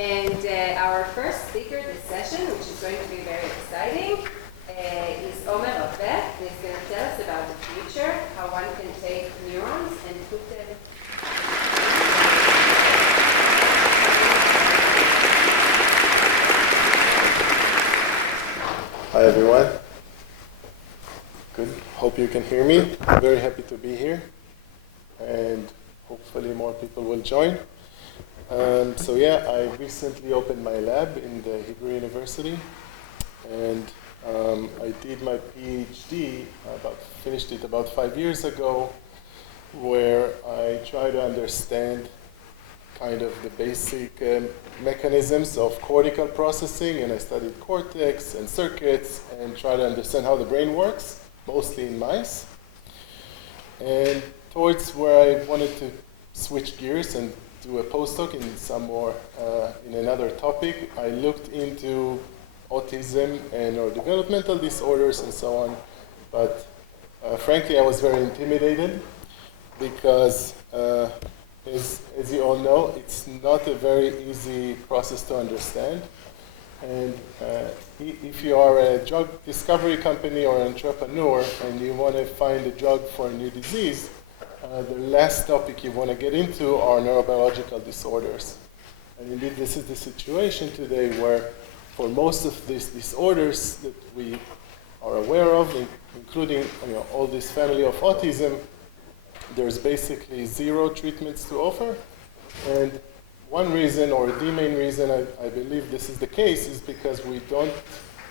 And our first speaker this session, which is going to be very exciting, is Omer Revah. He's going to tell us about the future, how one can take neurons and put them. Hi everyone. Good. Hope you can hear me. I'm very happy to be here, and hopefully more people will join. I recently opened my lab in the Hebrew University, and I did my PhD, finished it about 5 years ago, where I try to understand kind of the basic mechanisms of cortical processing, and I studied cortex and circuits and try to understand how the brain works, mostly in mice. And towards where I wanted to switch gears and do a postdoc in some more, in another topic, I looked into autism and neurodevelopmental disorders and so on, but frankly I was very intimidated because as you all know, it's not a very easy process to understand. And if you are a drug discovery company or an entrepreneur and you want to find a drug for a new disease, the last topic you want to get into are neurobiological disorders. And indeed, this is the situation today where for most of these disorders that we are aware of, including all this family of autism, there's basically zero treatments to offer. And one reason, or the main reason I believe this is the case, is because we don't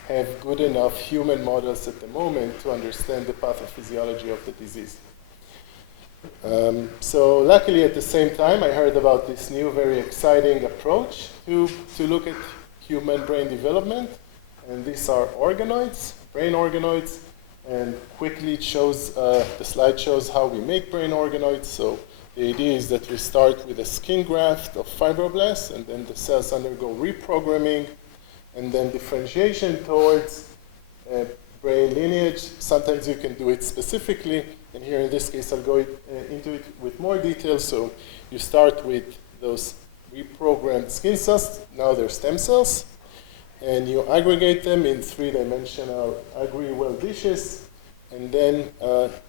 have good enough human models at the moment to understand the pathophysiology of the disease. So luckily at the same time, I heard about this new very exciting approach to look at human brain development. And these are organoids, brain organoids. And quickly it shows, the slide shows how we make brain organoids. So the idea is that we start with a skin graft of fibroblasts, and then the cells undergo reprogramming, and then differentiation towards brain lineage. Sometimes you can do it specifically, and here in this case I'll go into it with more detail. So you start with those reprogrammed skin cells, now they're stem cells, and you aggregate them in three-dimensional agree-well dishes, and then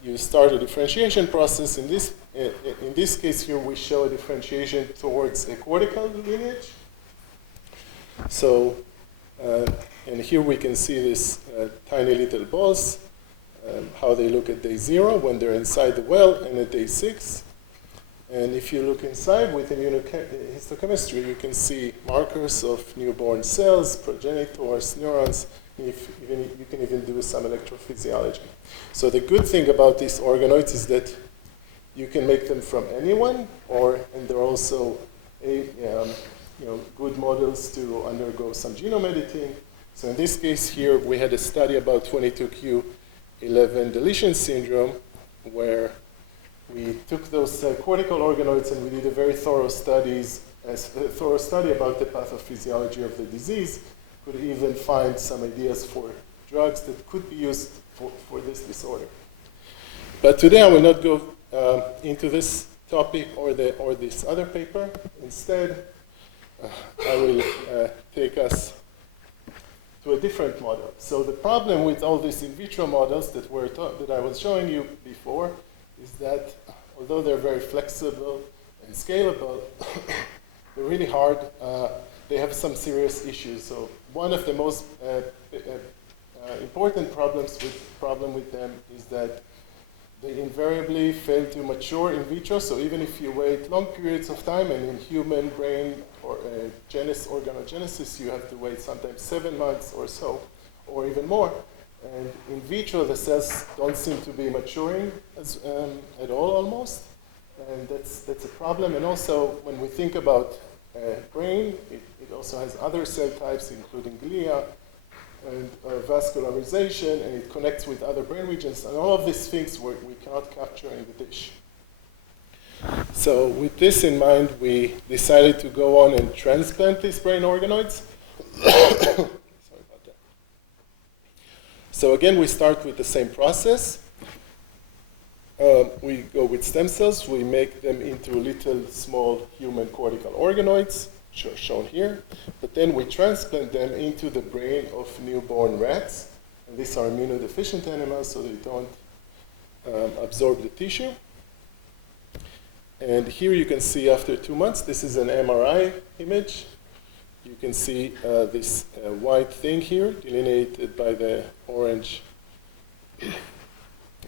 you start a differentiation process. In this case here, we show a differentiation towards a cortical lineage. So, and here we can see these tiny little balls, how they look at day 0 when they're inside the well, and at day 6. And if you look inside with immunohistochemistry, you can see markers of newborn cells, progenitors, neurons. You can even do some electrophysiology. So the good thing about these organoids is that you can make them from anyone, and they're also good models to undergo some genome editing. So in this case here, we had a study about 22q11 deletion syndrome, where we took those cortical organoids and we did a very thorough study about the pathophysiology of the disease. Could even find some ideas for drugs that could be used for this disorder. But today I will not go into this topic or this other paper. Instead, I will take us to a different model. So the problem with all these in vitro models that I was showing you before is that although they're very flexible and scalable, they're really hard. They have some serious issues. So one of the most important problems with them is that they invariably fail to mature in vitro. So even if you wait long periods of time, and in human brain or organogenesis, you have to wait sometimes 7 months or so, or even more. And in vitro, the cells don't seem to be maturing at all, almost. And that's a problem. And also, when we think about brain, it also has other cell types, including glia and vascularization, and it connects with other brain regions. And all of these things we cannot capture in the dish. So with this in mind, we decided to go on and transplant these brain organoids. So again, we start with the same process. We go with stem cells. We make them into little small human cortical organoids. shown here. But then we transplant them into the brain of newborn rats. And these are immunodeficient animals, so they don't absorb the tissue. And here you can see after 2 months, this is an MRI image. You can see this white thing here, delineated by the orange.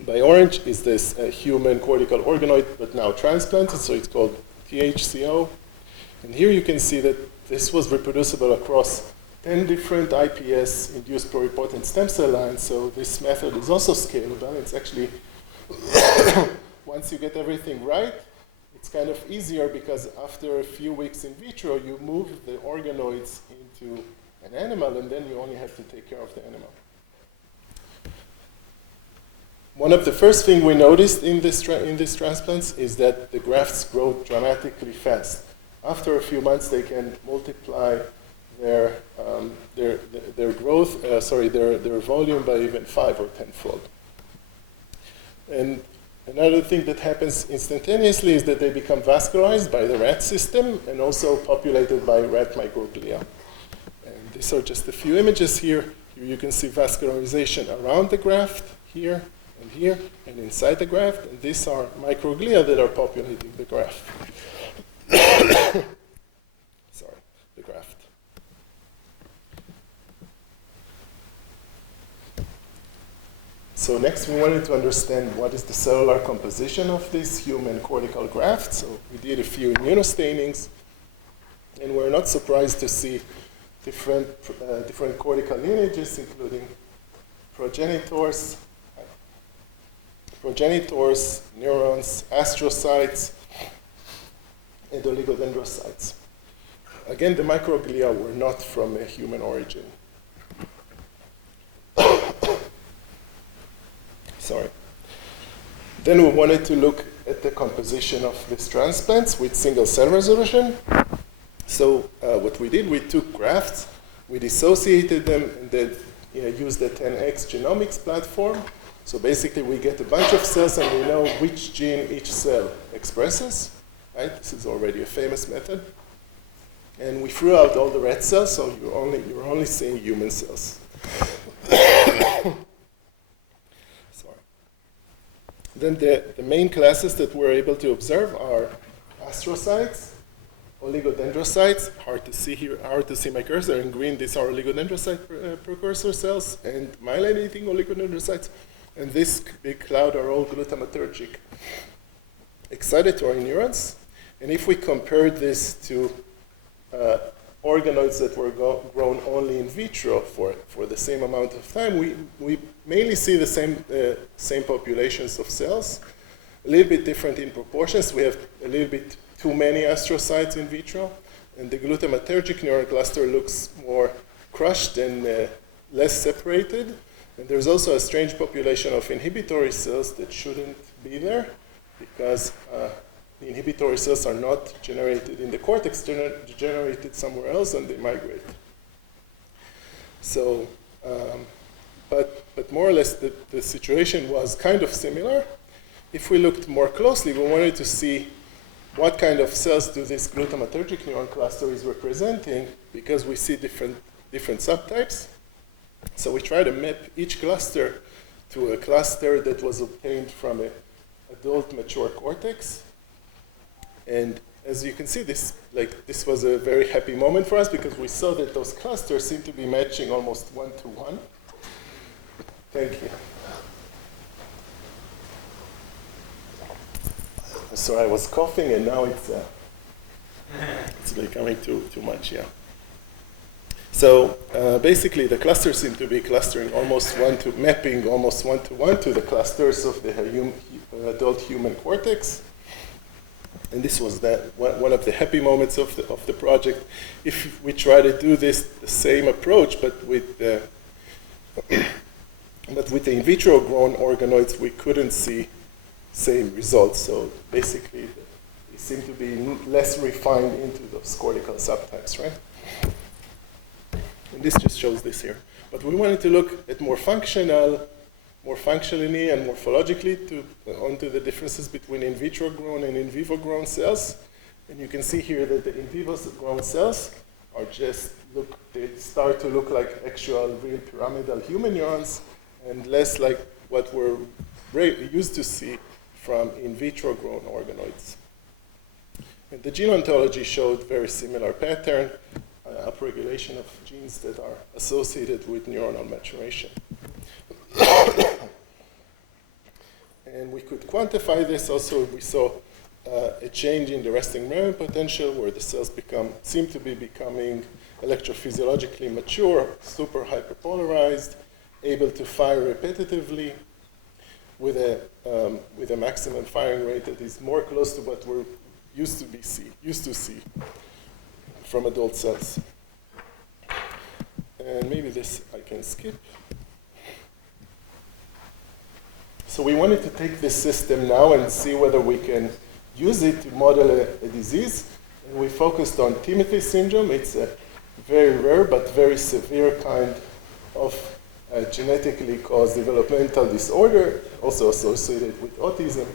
By orange is this human cortical organoid, but now transplanted, so it's called THCO. And here you can see that this was reproducible across 10 different iPS-induced pluripotent stem cell lines, so this method is also scalable. It's actually, once you get everything right, it's kind of easier because after a few weeks in vitro, you move the organoids into an animal, and then you only have to take care of the animal. One of the first things we noticed in these transplants is that the grafts grow dramatically fast. After a few months, they can multiply their volume by even 5 or 10-fold. And another thing that happens instantaneously is that they become vascularized by the rat system and also populated by rat microglia. And these are just a few images here. Here you can see vascularization around the graft, here and here, and inside the graft. And these are microglia that are populating the graft. Sorry, the graft. So next we wanted to understand what is the cellular composition of these human cortical grafts. So we did a few immunostainings, and we're not surprised to see different cortical lineages, including progenitors, neurons, astrocytes, and oligodendrocytes. Again, the microglia were not from a human origin. Sorry. Then we wanted to look at the composition of these transplants with single cell resolution. So what we did, we took grafts, we dissociated them, and then used the 10x genomics platform. So basically, we get a bunch of cells, and we know which gene each cell expresses. Right? This is already a famous method. And we threw out all the rat cells, so you're only seeing human cells. Sorry. Then the main classes that we're able to observe are astrocytes, oligodendrocytes, hard to see here, hard to see my cursor. In green, these are oligodendrocyte precursor cells, and myelinating oligodendrocytes. And this big cloud are all glutamatergic excitatory neurons. And if we compare this to organoids that were grown only in vitro for the same amount of time, we mainly see the same populations of cells, a little bit different in proportions. We have a little bit too many astrocytes in vitro, and the glutamatergic neuron cluster looks more crushed and less separated. And there's also a strange population of inhibitory cells that shouldn't be there, because the inhibitory cells are not generated in the cortex, generated somewhere else, and they migrate. So, but more or less the situation was kind of similar. If we looked more closely, we wanted to see what kind of cells do this glutamatergic neuron cluster is representing, because we see different subtypes. So we try to map each cluster to a cluster that was obtained from an adult mature cortex. And as you can see, this was a very happy moment for us, because we saw that those clusters seem to be matching almost 1-to-1. Thank you. So I was coughing, and now it's becoming too much, yeah. So basically, the clusters seem to be clustering mapping almost 1-to-1 to the clusters of the adult human cortex. And this was one of the happy moments of the project. If we try to do the same approach, but with the in vitro grown organoids, we couldn't see same results. So basically, they seem to be less refined into those cortical subtypes, right? And this just shows this here. But we wanted to look at more functionally and morphologically onto the differences between in vitro grown and in vivo grown cells. And you can see here that the in vivo grown cells are they start to look like actual real pyramidal human neurons and less like what we're used to see from in vitro grown organoids. And the gene ontology showed very similar pattern, upregulation of genes that are associated with neuronal maturation. And we could quantify this also. We saw a change in the resting memory potential where the cells seem to be becoming electrophysiologically mature, super hyperpolarized, able to fire repetitively with a maximum firing rate that is more close to what we're used to see from adult cells. And maybe this I can skip. So we wanted to take this system now and see whether we can use it to model a disease. And we focused on Timothy syndrome. It's a very rare but very severe kind of genetically caused developmental disorder, also associated with autism.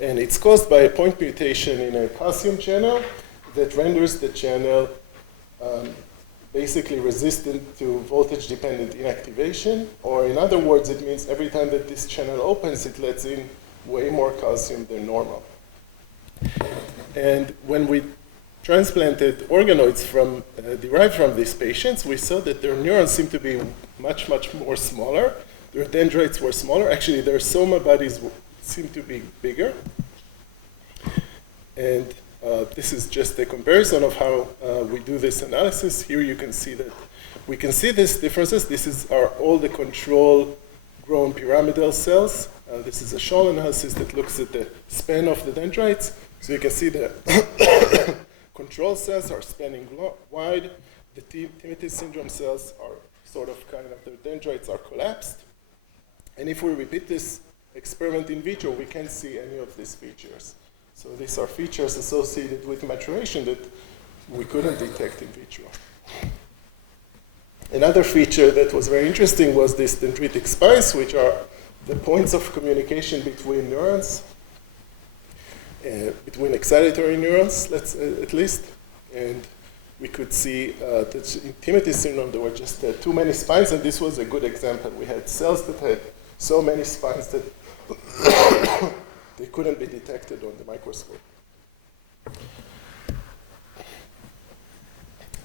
And it's caused by a point mutation in a calcium channel that renders the channel basically resistant to voltage-dependent inactivation, or in other words, it means every time that this channel opens, it lets in way more calcium than normal. And when we transplanted organoids derived from these patients, we saw that their neurons seem to be much, much more smaller. Their dendrites were smaller. Actually, their soma bodies seem to be bigger. And this is just a comparison of how we do this analysis. Here you can see that we can see these differences. This are all the control-grown pyramidal cells. This is a Scholl analysis that looks at the span of the dendrites. So you can see the control cells are spanning wide. The Timothy syndrome cells are sort of their dendrites are collapsed. And if we repeat this experiment in vitro, we can't see any of these features. So these are features associated with maturation that we couldn't detect in vitro. Another feature that was very interesting was this dendritic spines, which are the points of communication between neurons, between excitatory neurons, at least. And we could see that in Timothy syndrome, there were just too many spines, and this was a good example. We had cells that had so many spines that they couldn't be detected on the microscope.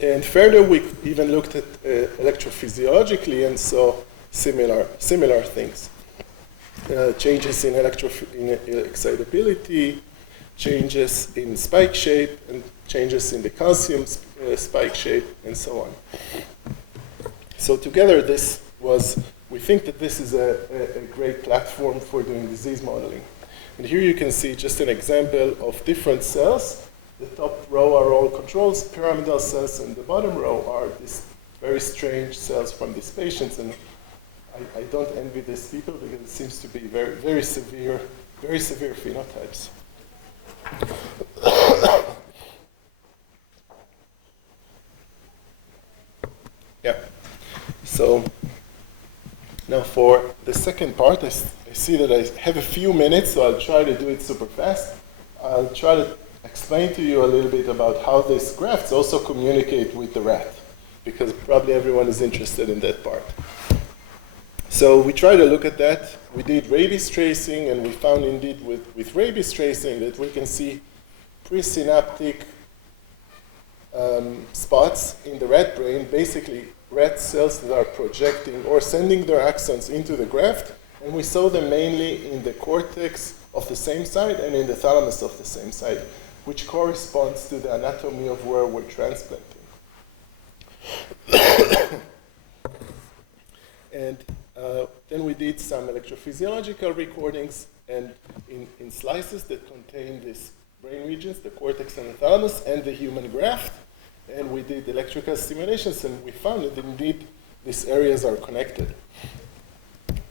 And further, we even looked at electrophysiologically and saw similar things. Changes in excitability, changes in spike shape, and changes in the calcium spike shape, and so on. So together, we think that this is a great platform for doing disease modeling. And here you can see just an example of different cells. The top row are all controls, pyramidal cells, and the bottom row are these very strange cells from these patients. And I don't envy these people because it seems to be very, very severe phenotypes. Yeah. So now for the second part, I see that I have a few minutes, so I'll try to do it super fast. I'll try to explain to you a little bit about how these grafts also communicate with the rat, because probably everyone is interested in that part. So we try to look at that. We did rabies tracing, and we found indeed with rabies tracing that we can see presynaptic spots in the rat brain, basically rat cells that are projecting or sending their axons into the graft, and we saw them mainly in the cortex of the same side and in the thalamus of the same side, which corresponds to the anatomy of where we're transplanting. And then we did some electrophysiological recordings and in slices that contain these brain regions, the cortex and the thalamus, and the human graft. And we did electrical stimulations, and we found that indeed these areas are connected.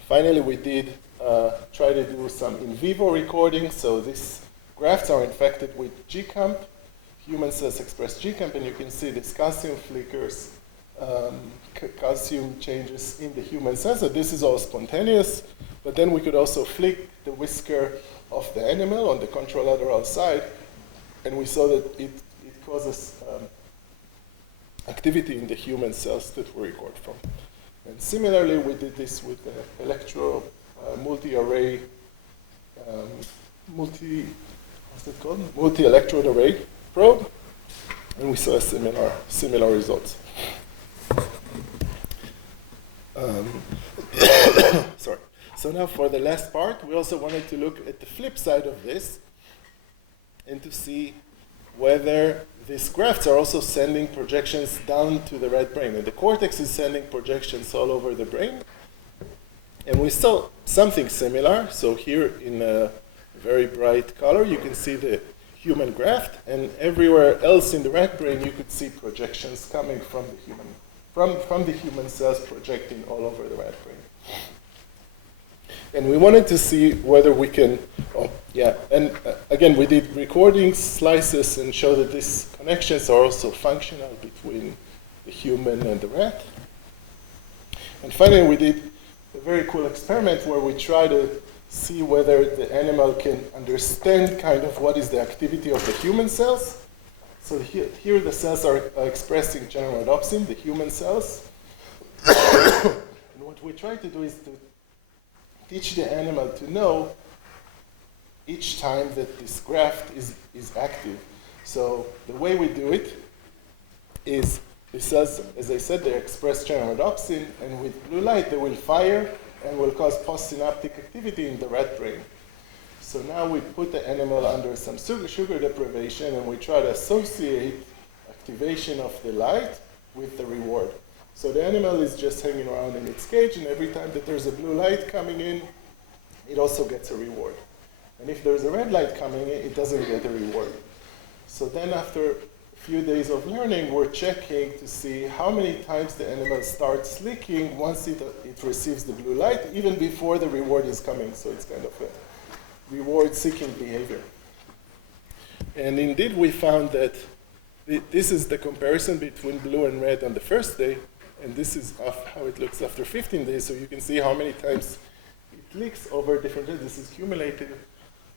Finally, we did try to do some in vivo recordings. So these grafts are infected with GCAMP. Human cells express GCAMP, and you can see these calcium flickers, calcium changes in the human cells. So this is all spontaneous. But then we could also flick the whisker of the animal on the contralateral side, and we saw that it causes activity in the human cells that we record from. And similarly, we did this with the multi-array, multi-electrode array probe, and we saw similar results. Sorry. So now for the last part, we also wanted to look at the flip side of this and to see whether these grafts are also sending projections down to the red brain. And the cortex is sending projections all over the brain. And we saw something similar. So here in a very bright color, you can see the human graft. And everywhere else in the red brain, you could see projections coming from the human cells projecting all over the red brain. And we wanted to see whether we can, again, we did recording slices and show that these connections are also functional between the human and the rat. And finally, we did a very cool experiment where we try to see whether the animal can understand kind of what is the activity of the human cells. So here the cells are expressing general rhodopsin, the human cells. And what we try to do is to teach the animal to know each time that this graft is active. So the way we do it is the cells, as I said, they express general rhodopsin, and with blue light they will fire and will cause postsynaptic activity in the rat brain. So now we put the animal under some sugar deprivation, and we try to associate activation of the light with the reward. So the animal is just hanging around in its cage, and every time that there's a blue light coming in, it also gets a reward. And if there's a red light coming in, it doesn't get a reward. So then after a few days of learning, we're checking to see how many times the animal starts licking once it receives the blue light, even before the reward is coming. So it's kind of a reward-seeking behavior. And indeed, we found that this is the comparison between blue and red on the first day, and this is how it looks after 15 days. So you can see how many times it licks over different days. This is cumulative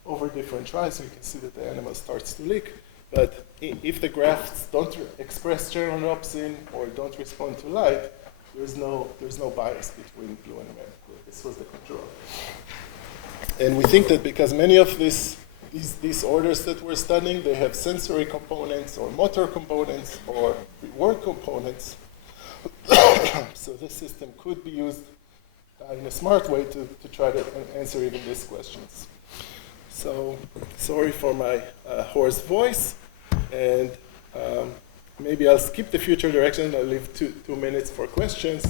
over different trials, so you can see that the animal starts to lick. But if the grafts don't express general rhodopsin or don't respond to light, there's no bias between blue and red. This was the control. And we think that because many of these disorders that we're studying, they have sensory components or motor components or reward components. So this system could be used in a smart way to try to answer even these questions. So sorry for my hoarse voice, and maybe I'll skip the future direction. I'll leave two minutes for questions.